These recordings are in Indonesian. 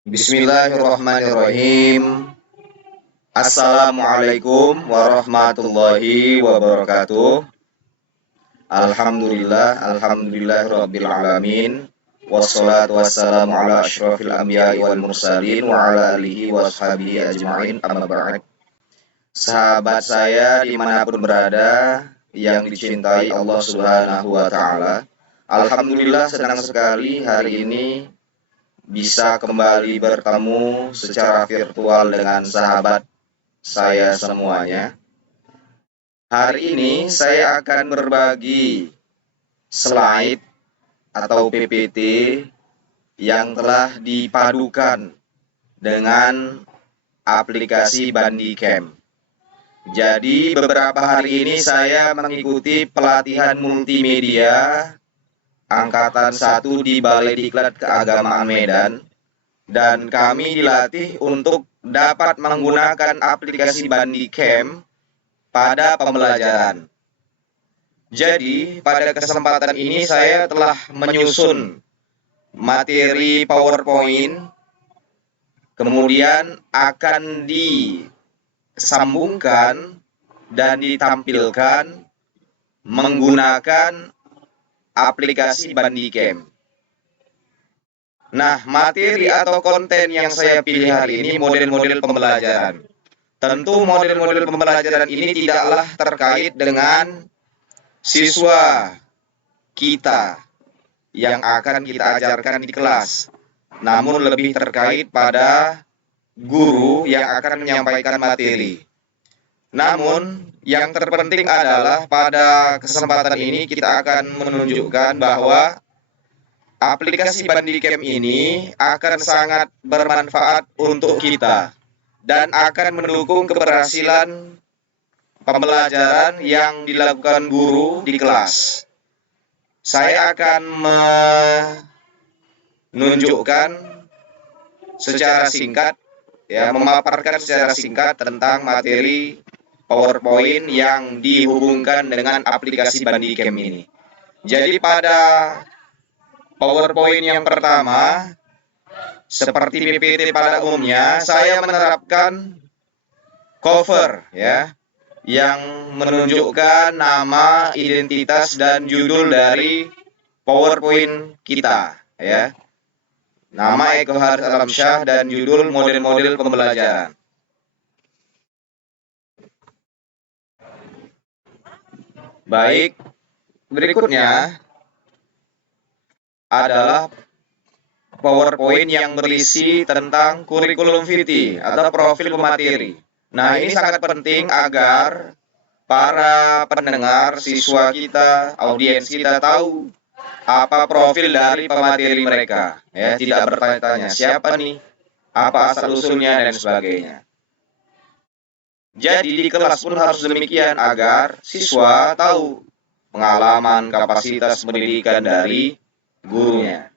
Bismillahirrahmanirrahim. Assalamualaikum warahmatullahi wabarakatuh. Alhamdulillah alamin. Wassalatu wassalamu ala asyrafil anbiya'i wal mursalin wa ala alihi washabihi ajma'in amma ba'd. Sahabat saya dimanapun berada yang dicintai Allah Subhanahu wa Ta'ala, Alhamdulillah senang sekali hari ini bisa kembali bertemu secara virtual dengan sahabat saya semuanya. Hari ini saya akan berbagi slide atau PPT yang telah dipadukan dengan aplikasi Bandicam. Jadi beberapa hari ini saya mengikuti pelatihan multimedia angkatan 1 di Balai Diklat Keagamaan Medan, dan kami dilatih untuk dapat menggunakan aplikasi Bandicam pada pembelajaran. Jadi, pada kesempatan ini saya telah menyusun materi PowerPoint, kemudian akan disambungkan dan ditampilkan menggunakan aplikasi Bandicam. Nah, materi atau konten yang saya pilih hari ini model-model pembelajaran. Tentu model-model pembelajaran ini tidaklah terkait dengan siswa kita yang akan kita ajarkan di kelas, namun lebih terkait pada guru yang akan menyampaikan materi. Namun yang terpenting adalah pada kesempatan ini kita akan menunjukkan bahwa aplikasi Bandicam ini akan sangat bermanfaat untuk kita dan akan mendukung keberhasilan pembelajaran yang dilakukan guru di kelas. Saya akan menunjukkan secara singkat, memaparkan secara singkat tentang materi PowerPoint yang dihubungkan dengan aplikasi Bandicam ini. Jadi pada PowerPoint yang pertama, seperti PPT pada umumnya, saya menerapkan cover yang menunjukkan nama, identitas, dan judul dari PowerPoint kita Nama Eko Haris Alamsyah dan judul model-model pembelajaran. Baik, berikutnya adalah PowerPoint yang berisi tentang kurikulum vitae atau profil pemateri. Nah, ini sangat penting agar para pendengar, siswa kita, audiens kita tahu apa profil dari pemateri mereka. Tidak bertanya-tanya siapa nih, apa asal-usulnya, dan sebagainya. Jadi di kelas pun harus demikian agar siswa tahu pengalaman, kapasitas pendidikan dari gurunya.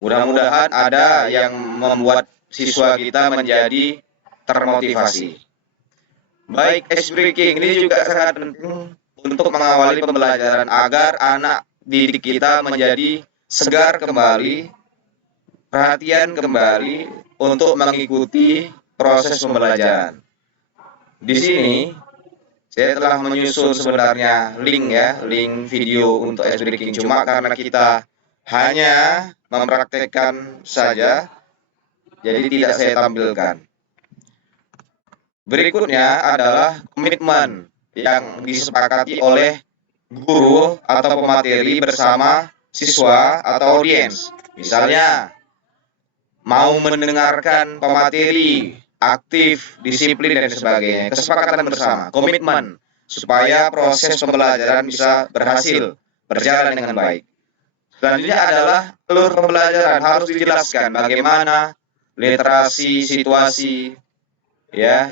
Mudah-mudahan ada yang membuat siswa kita menjadi termotivasi. Baik, ice breaking ini juga sangat penting untuk mengawali pembelajaran agar anak didik kita menjadi segar kembali, perhatian kembali untuk mengikuti proses pembelajaran. Di sini saya telah menyusun sebenarnya link video untuk ice breaking, cuma karena kita hanya mempraktekkan saja, jadi tidak saya tampilkan. Berikutnya adalah komitmen yang disepakati oleh guru atau pemateri bersama siswa atau audiens. Misalnya, mau mendengarkan pemateri, aktif, disiplin, dan sebagainya. Kesepakatan bersama, komitmen, supaya proses pembelajaran bisa berhasil, berjalan dengan baik. Selanjutnya adalah alur pembelajaran, harus dijelaskan bagaimana literasi situasi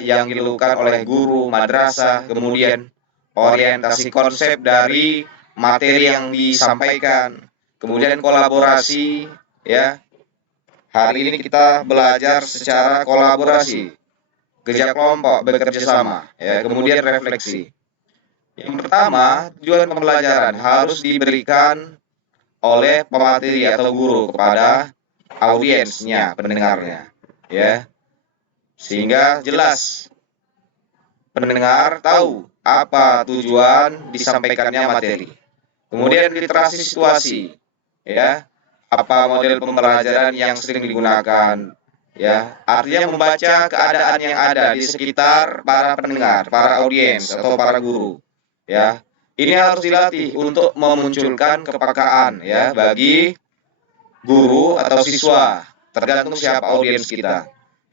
yang dilakukan oleh guru madrasah, kemudian orientasi konsep dari materi yang disampaikan, kemudian kolaborasi. Hari ini kita belajar secara kolaborasi, kerja kelompok, bekerja sama, kemudian refleksi. Yang pertama, tujuan pembelajaran harus diberikan oleh pemateri atau guru kepada audiensnya, pendengarnya, ya. Sehingga jelas pendengar tahu apa tujuan disampaikannya materi. Kemudian literasi situasi, ya. Apa model pembelajaran yang sering digunakan, ya. Artinya membaca keadaan yang ada di sekitar para pendengar, para audiens atau para guru, ya. Ini harus dilatih untuk memunculkan kepekaan, ya, bagi guru atau siswa, tergantung siapa audiens kita.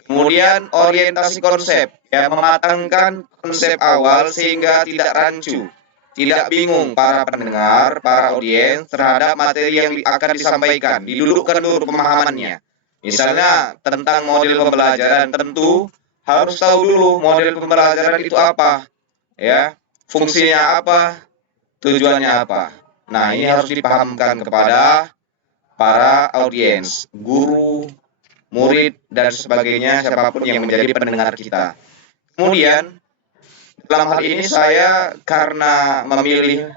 Kemudian orientasi konsep, ya, mematangkan konsep awal sehingga tidak rancu, tidak bingung para pendengar, para audiens terhadap materi yang akan disampaikan, didudukkan dulu pemahamannya. Misalnya tentang model pembelajaran, tentu harus tahu dulu model pembelajaran itu apa, ya, fungsinya apa, tujuannya apa. Nah, ini harus dipahamkan kepada para audiens, guru, murid, dan sebagainya, siapapun yang menjadi pendengar kita. Kemudian, dalam hal ini saya karena memilih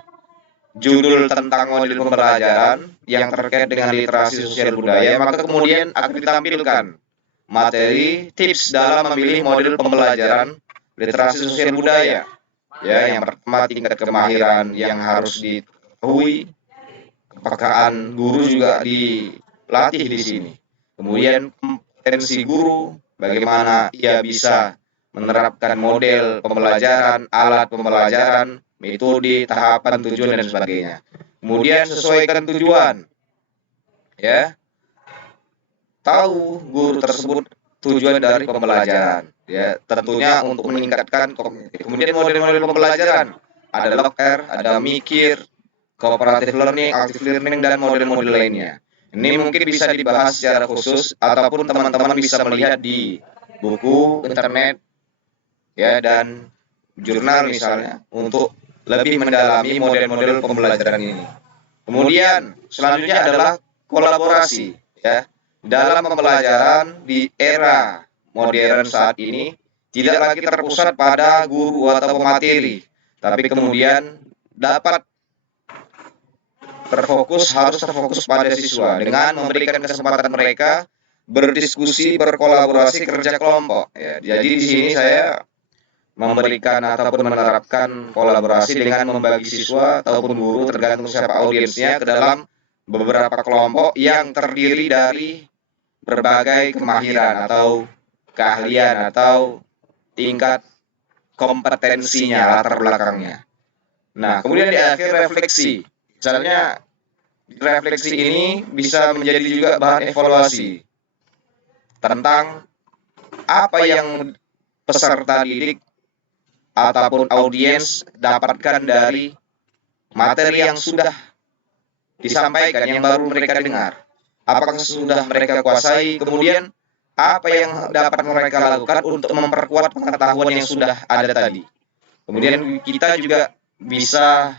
judul tentang model pembelajaran yang terkait dengan literasi sosial budaya, maka kemudian akan ditampilkan materi tips dalam memilih model pembelajaran literasi sosial budaya. Ya, yang pertama tingkat kemahiran yang harus diketahui, kepekaan guru juga dilatih di sini. Kemudian kompetensi guru, bagaimana ia bisa menerapkan model pembelajaran, alat pembelajaran, metode, tahapan, tujuan, dan sebagainya. Kemudian sesuaikan tujuan, ya. Tahu guru tersebut tujuan dari pembelajaran, ya, tentunya untuk meningkatkan kognitif. Kemudian model-model pembelajaran, ada LOKR, ada mikir, cooperative learning, active learning, dan model-model lainnya. Ini mungkin bisa dibahas secara khusus ataupun teman-teman bisa melihat di buku, internet, ya, dan jurnal misalnya untuk lebih mendalami model-model pembelajaran ini. Kemudian selanjutnya adalah kolaborasi, ya. Dalam pembelajaran di era modern saat ini tidak lagi terpusat pada guru atau pemateri, tapi kemudian dapat harus terfokus pada siswa dengan memberikan kesempatan mereka berdiskusi, berkolaborasi, kerja kelompok. Ya, jadi di sini saya memberikan ataupun menerapkan kolaborasi dengan membagi siswa ataupun guru tergantung siapa audiensnya ke dalam beberapa kelompok yang terdiri dari berbagai kemahiran atau keahlian atau tingkat kompetensinya, latar belakangnya. Nah, kemudian di akhir refleksi. Misalnya refleksi ini bisa menjadi juga bahan evaluasi tentang apa yang peserta didik ataupun audiens dapatkan dari materi yang sudah disampaikan, yang baru mereka dengar. Apakah sudah mereka kuasai, kemudian apa yang dapat mereka lakukan untuk memperkuat pengetahuan yang sudah ada tadi. Kemudian kita juga bisa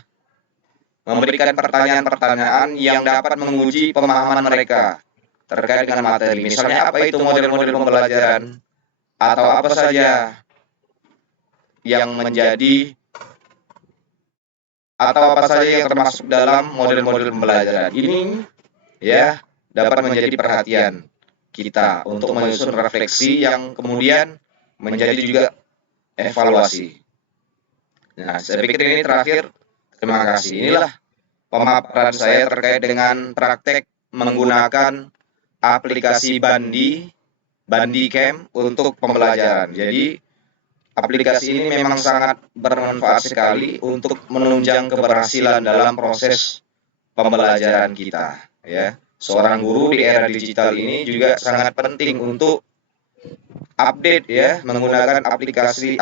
memberikan pertanyaan-pertanyaan yang dapat menguji pemahaman mereka terkait dengan materi. Misalnya apa itu model-model pembelajaran atau apa saja yang menjadi atau apa saja yang termasuk dalam model-model pembelajaran. Ini, ya, dapat menjadi perhatian kita untuk menyusun refleksi yang kemudian menjadi juga evaluasi. Nah, saya pikir ini terakhir. Terima kasih. Inilah pemaparan saya terkait dengan praktek menggunakan aplikasi Bandicam untuk pembelajaran. Jadi aplikasi ini memang sangat bermanfaat sekali untuk menunjang keberhasilan dalam proses pembelajaran kita, ya. Seorang guru di era digital ini juga sangat penting untuk update, ya, menggunakan aplikasi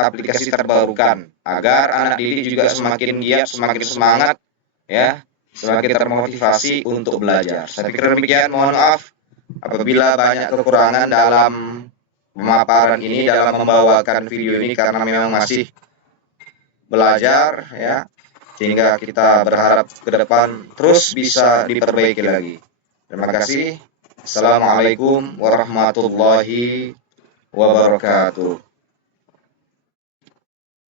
terbarukan agar anak didik juga semakin giat, semakin semangat, ya, semakin termotivasi untuk belajar. Saya pikir demikian. Mohon maaf apabila banyak kekurangan dalam pemaparan ini, dalam membawakan video ini, karena memang masih belajar, ya, sehingga kita berharap ke depan terus bisa diperbaiki lagi. Terima kasih. Assalamualaikum warahmatullahi wabarakatuh.